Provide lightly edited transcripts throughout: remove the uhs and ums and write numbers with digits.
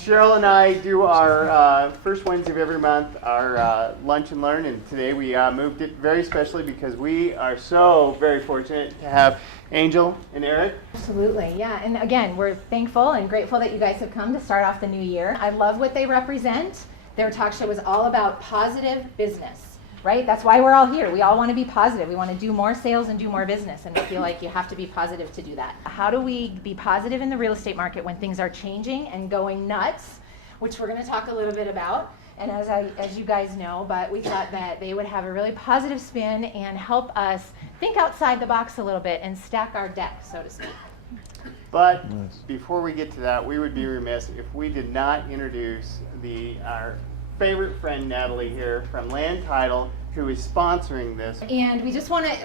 Cheryl and I do our first Wednesday of every month, our Lunch and Learn, and today we moved it very specially because we are so very fortunate to have Angel and Eric. Absolutely, yeah. And again, we're thankful and grateful that you guys have come to start off the new year. I love what they represent. Their talk show is all about positive business, right? That's why we're all here. We all want to be positive. We want to do more sales and do more business, and we feel like you have to be positive to do that. How do we be positive in the real estate market when things are changing and going nuts, which we're going to talk a little bit about, and as you guys know, but we thought that they would have a really positive spin and help us think outside the box a little bit and stack our deck, so to speak. But before we get to that, we would be remiss if we did not introduce our favorite friend Natalie here from Land Title, who is sponsoring this. And we just want to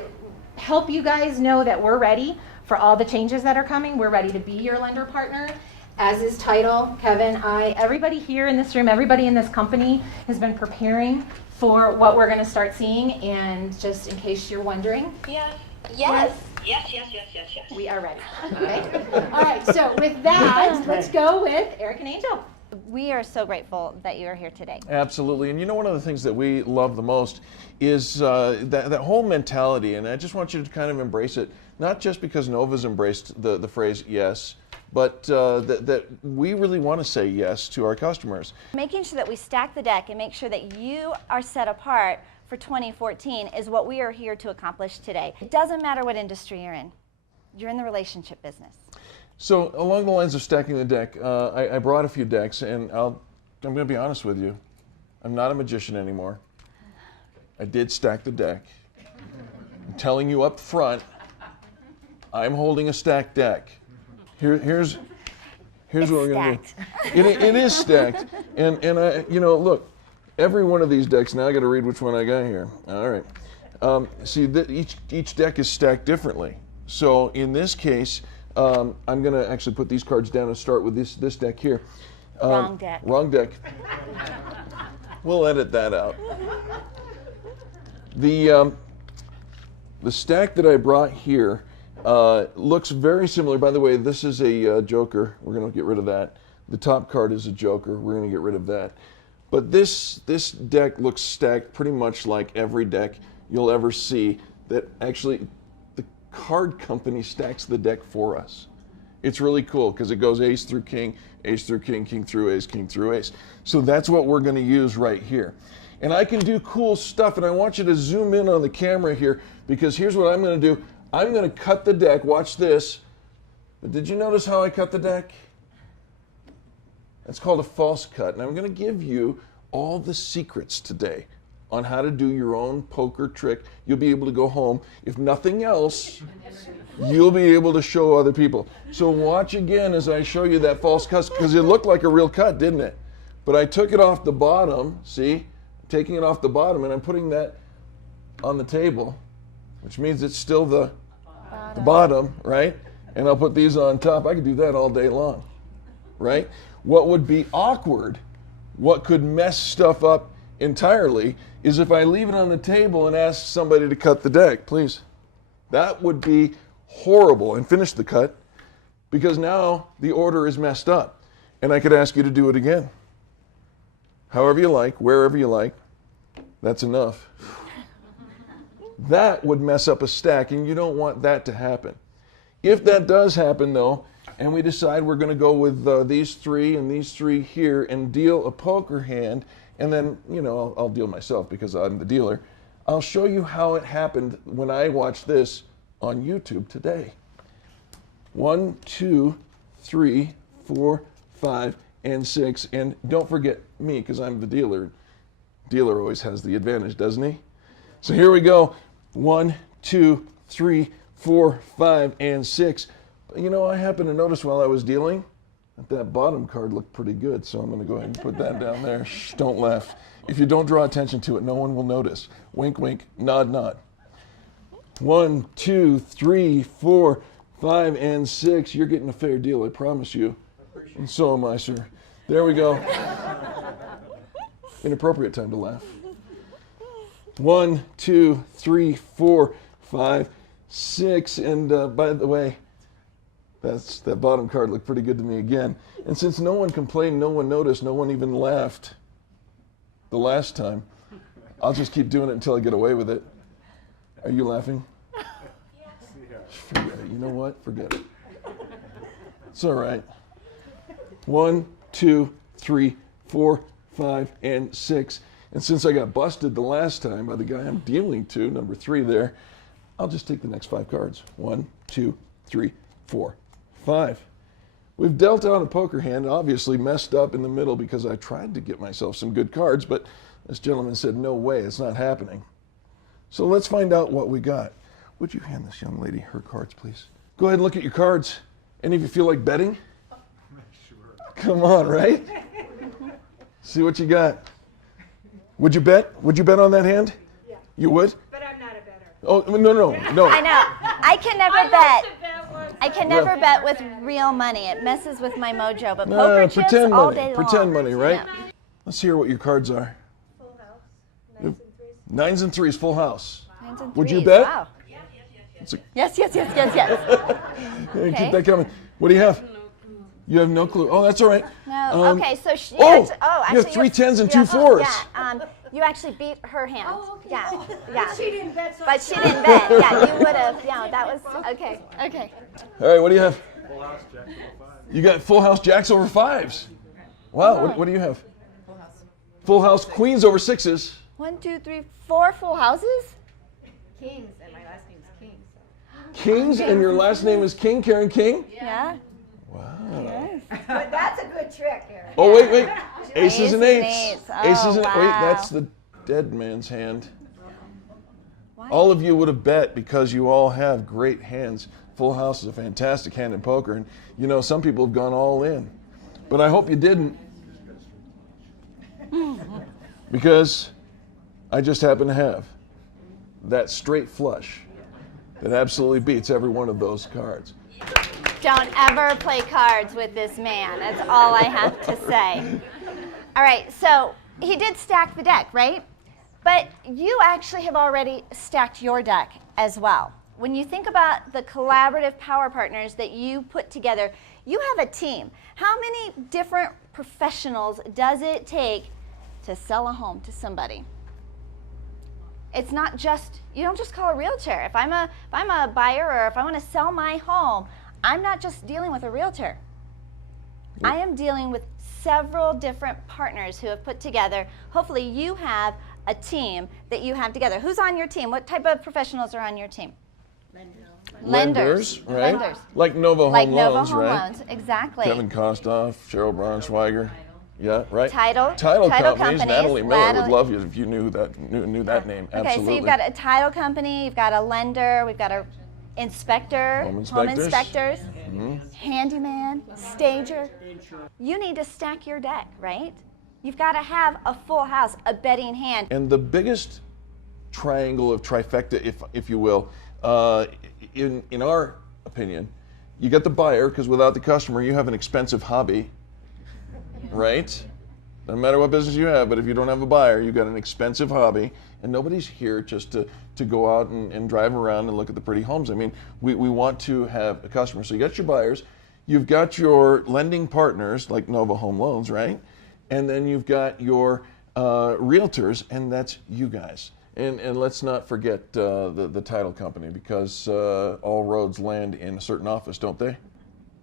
help you guys know that we're ready for all the changes that are coming. We're ready to be your lender partner, as is Title. Kevin, everybody here in this room, everybody in this company has been preparing for what we're going to start seeing. And just in case you're wondering, Yes. We are ready. Okay? All right, so with that, let's go with Eric and Angel. We are so grateful that you are here today. Absolutely. And you know, one of the things that we love the most is that whole mentality. And I just want you to kind of embrace it, not just because Nova's embraced the phrase yes, but that we really want to say yes to our customers. Making sure that we stack the deck and make sure that you are set apart for 2014 is what we are here to accomplish today. It doesn't matter what industry you're in the relationship business. So along the lines of stacking the deck, I brought a few decks, and I'm going to be honest with you. I'm not a magician anymore. I did stack the deck. I'm telling you up front, I'm holding a stacked deck. Here's what we're going to do. It is stacked, and look, every one of these decks. Now I got to read which one I got here. All right. See, each deck is stacked differently. So in this case, I'm going to actually put these cards down and start with this deck here. Wrong deck. Wrong deck. We'll edit that out. The stack that I brought here looks very similar. By the way, this is a joker. We're going to get rid of that. The top card is a joker. We're going to get rid of that. But this deck looks stacked pretty much like every deck you'll ever see that actually the card company stacks the deck for us. It's really cool because it goes ace through king, king through ace, king through ace. So that's what we're going to use right here. And I can do cool stuff, and I want you to zoom in on the camera here because here's what I'm going to do. I'm going to cut the deck. Watch this. But did you notice how I cut the deck? It's called a false cut, and I'm going to give you all the secrets today on how to do your own poker trick. You'll be able to go home. If nothing else, you'll be able to show other people. So watch again as I show you that false cut, because it looked like a real cut, didn't it? But I took it off the bottom, see? Taking it off the bottom, and I'm putting that on the table, which means it's still the bottom, right? And I'll put these on top. I could do that all day long, right? What would be awkward, what could mess stuff up entirely, is if I leave it on the table and ask somebody to cut the deck, please. That would be horrible, and finish the cut, because now the order is messed up, and I could ask you to do it again. However you like, wherever you like, that's enough. That would mess up a stack, and you don't want that to happen. If that does happen, though, and we decide we're going to go with these three and these three here and deal a poker hand, and then, I'll deal myself because I'm the dealer. I'll show you how it happened when I watched this on YouTube today. 1, 2, 3, 4, 5, and 6. And don't forget me, because I'm the dealer. Dealer always has the advantage, doesn't he? So here we go. 1, 2, 3, 4, 5, and 6. I happened to notice while I was dealing that bottom card looked pretty good, so I'm going to go ahead and put that down there. Shh, don't laugh. If you don't draw attention to it, no one will notice. Wink, wink, nod, nod. 1, 2, 3, 4, 5, and 6. You're getting a fair deal, I promise you. And so am I, sir. There we go. Inappropriate time to laugh. 1, 2, 3, 4, 5, 6. And by the way, That bottom card looked pretty good to me again. And since no one complained, no one noticed, no one even laughed the last time, I'll just keep doing it until I get away with it. Are you laughing? Forget it. You know what? Forget it. It's all right. 1, 2, 3, 4, 5, and 6. And since I got busted the last time by the guy I'm dealing to, number 3 there, I'll just take the next 5 cards. 1, 2, 3, 4, 5. We've dealt out a poker hand, obviously messed up in the middle because I tried to get myself some good cards, but this gentleman said, no way, it's not happening. So let's find out what we got. Would you hand this young lady her cards, please? Go ahead and look at your cards. Any of you feel like betting? Sure. Come on, right? See what you got. Would you bet? Would you bet on that hand? Yeah. You would? But I'm not a bettor. Oh, no. I know. I can never I bet. used to bet once. I can never bet with real money. It messes with my mojo. But No, poker chips pretend all money. day long. Pretend money, right? Yeah. Let's hear what your cards are. Full house. 9s and 3s. 9s and 3s, full house. 9s and Would you 3s. bet? Wow. It's a- Yes. Keep that coming. What do you have? You have no clue. Oh, that's all right. No. Okay. So she. oh, actually, you have 3 10s and 2 yeah, 4s. Yeah. You actually beat her hand. Oh, okay. Yeah. Oh, Yeah. But she didn't bet. So But she didn't bet. Yeah, you would have. Yeah, that was okay. Okay. All right, what do you have? Full house, jack over 5. You got full house jacks over 5s. Wow, what do you have? Full house queens over 6s. 1, 2, 3, 4 full houses. Kings, and my last name's King. So. Kings, and your last name is King, Karen King? Yeah. Wow. But that's a good trick, Eric. Oh, wait. Aces and Aces and 8s. eights. Oh, Aces and wow. wait, that's the dead man's hand. Why? All of you would have bet because you all have great hands. Full house is a fantastic hand in poker, and you know some people have gone all in. But I hope you didn't. Because I just happen to have that straight flush that absolutely beats every one of those cards. Don't ever play cards with this man. That's all I have to say. All right, so he did stack the deck, right? But you actually have already stacked your deck as well. When you think about the collaborative power partners that you put together, you have a team. How many different professionals does it take to sell a home to somebody? It's not just, you don't just call a realtor. If I'm a buyer or if I want to sell my home, I'm not just dealing with a realtor. I am dealing with several different partners who have put together. Hopefully you have a team that you have together. Who's on your team? What type of professionals are on your team? Lenders, right? Lenders. Like Nova Home Like Loans, Nova Home right? Loans, exactly. Kevin Kostoff, Cheryl Braunschweiger. Yeah, right. Title companies. companies. Natalie Miller would Natalie- love you if you knew that name. Okay, Absolutely. so you've got a title company, you've got a lender, we've got a inspector, Home inspectors. handyman, stager. You need to stack your deck, right? You've got to have a full house, a betting hand. And the biggest triangle of trifecta, if you will, in our opinion, you got the buyer, because without the customer, you have an expensive hobby, right? No matter what business you have, but if you don't have a buyer, you've got an expensive hobby, and nobody's here just to go out and drive around and look at the pretty homes. I mean, we want to have a customer. So you got your buyers, you've got your lending partners, like Nova Home Loans, right? And then you've got your realtors, and that's you guys. And let's not forget the title company, because all roads land in a certain office, don't they?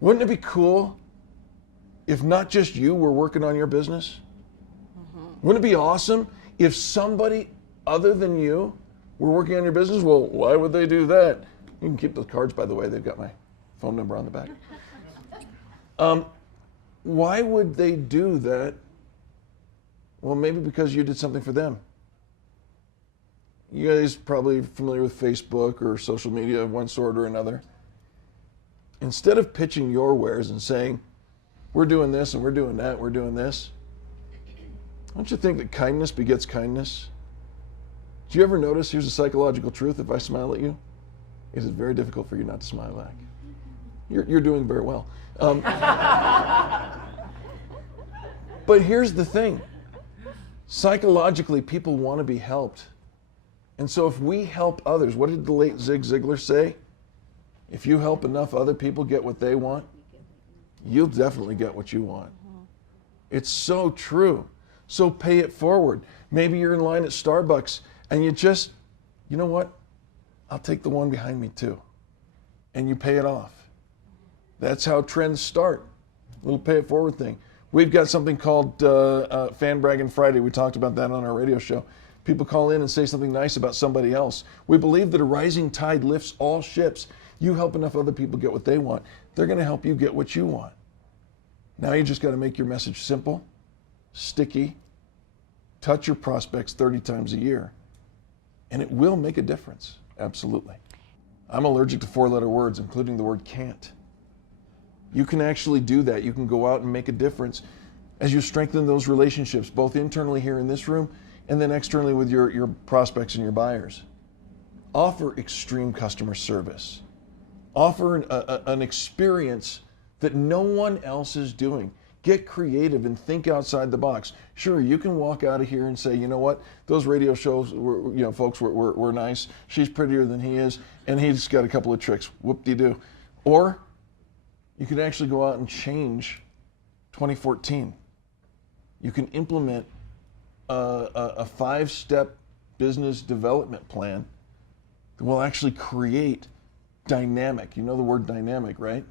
Wouldn't it be cool if not just you were working on your business? Wouldn't it be awesome if somebody other than you were working on your business? Well, why would they do that? You can keep those cards, by the way. They've got my phone number on the back. Why would they do that? Well, maybe because you did something for them. You guys probably familiar with Facebook or social media of one sort or another. Instead of pitching your wares and saying, we're doing this and we're doing that, we're doing this, don't you think that kindness begets kindness? Do you ever notice, here's a psychological truth, if I smile at you, it is very difficult for you not to smile back. You're doing very well. But here's the thing. Psychologically, people want to be helped. And so if we help others, what did the late Zig Ziglar say? If you help enough other people get what they want, you'll definitely get what you want. It's so true. So pay it forward. Maybe you're in line at Starbucks and you know what? I'll take the one behind me too. And you pay it off. That's how trends start. Little pay it forward thing. We've got something called Fan Bragging Friday. We talked about that on our radio show. People call in and say something nice about somebody else. We believe that a rising tide lifts all ships. You help enough other people get what they want, they're going to help you get what you want. Now you just got to make your message simple, sticky, touch your prospects 30 times a year, and it will make a difference. Absolutely. I'm allergic to 4-letter words, including the word can't. You can actually do that. You can go out and make a difference as you strengthen those relationships, both internally here in this room and then externally with your prospects and your buyers. Offer extreme customer service. Offer an experience that no one else is doing. Get creative and think outside the box. Sure, you can walk out of here and say, you know what, those radio shows, folks were nice. She's prettier than he is, and he's got a couple of tricks. Whoop-de-doo. Or you could actually go out and change 2014. You can implement a 5-step business development plan that will actually create dynamic. You know the word dynamic, right?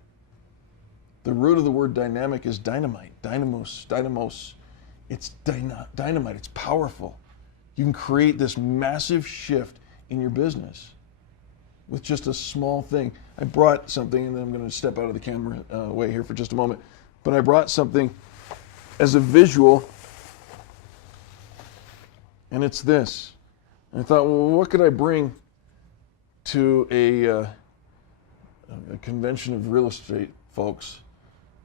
The root of the word dynamic is dynamite, dynamos. It's dynamite, it's powerful. You can create this massive shift in your business with just a small thing. I brought something, and then I'm going to step out of the camera way here for just a moment, but I brought something as a visual, and it's this. And I thought, well, what could I bring to a convention of real estate folks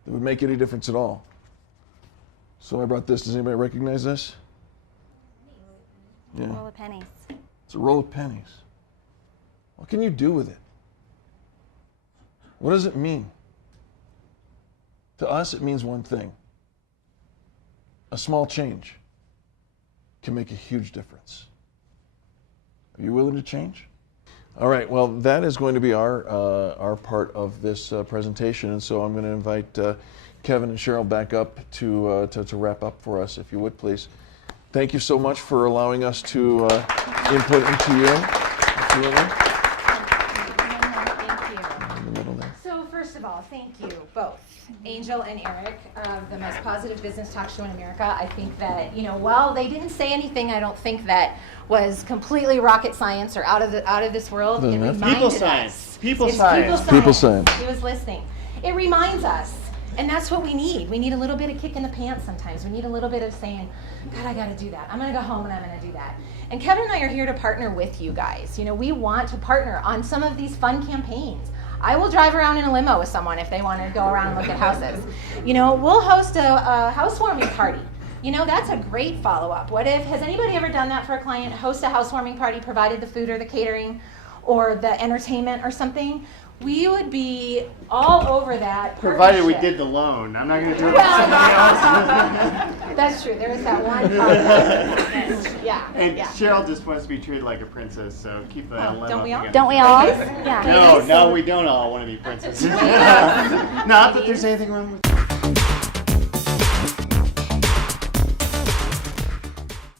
that would make any difference at all? So I brought this. Does anybody recognize this? Yeah. Roll of pennies. It's a roll of pennies. What can you do with it? What does it mean? To us, it means one thing. A small change can make a huge difference. Are you willing to change? All right, well, that is going to be our part of this presentation, and so I'm going to invite Kevin and Cheryl back up to wrap up for us, if you would, please. Thank you so much for allowing us to input into you. Absolutely. Thank you. In the middle there. So first of all, thank you both, Angel and Eric, the most positive business talk show in America. I think that, while they didn't say anything, I don't think that was completely rocket science or out of this world. It reminded People us. science. People It's science. People science. He was listening. It reminds us, and that's what we need. We need a little bit of kick in the pants sometimes. We need a little bit of saying, God, I got to do that. I'm going to go home and I'm going to do that. And Kevin and I are here to partner with you guys. We want to partner on some of these fun campaigns. I will drive around in a limo with someone if they want to go around and look at houses. We'll host a housewarming party. That's a great follow-up. Has anybody ever done that for a client? Host a housewarming party, provided the food or the catering or the entertainment or something? We would be all over that. Provided we partnership. did the loan. I'm not going to do it for somebody else. That's true. There is that one part. Yeah. And yeah. Cheryl just wants to be treated like a princess, so keep that limo don't we all? together. Don't we all? Yeah. No, we don't all want to be princesses. Not that there's anything wrong with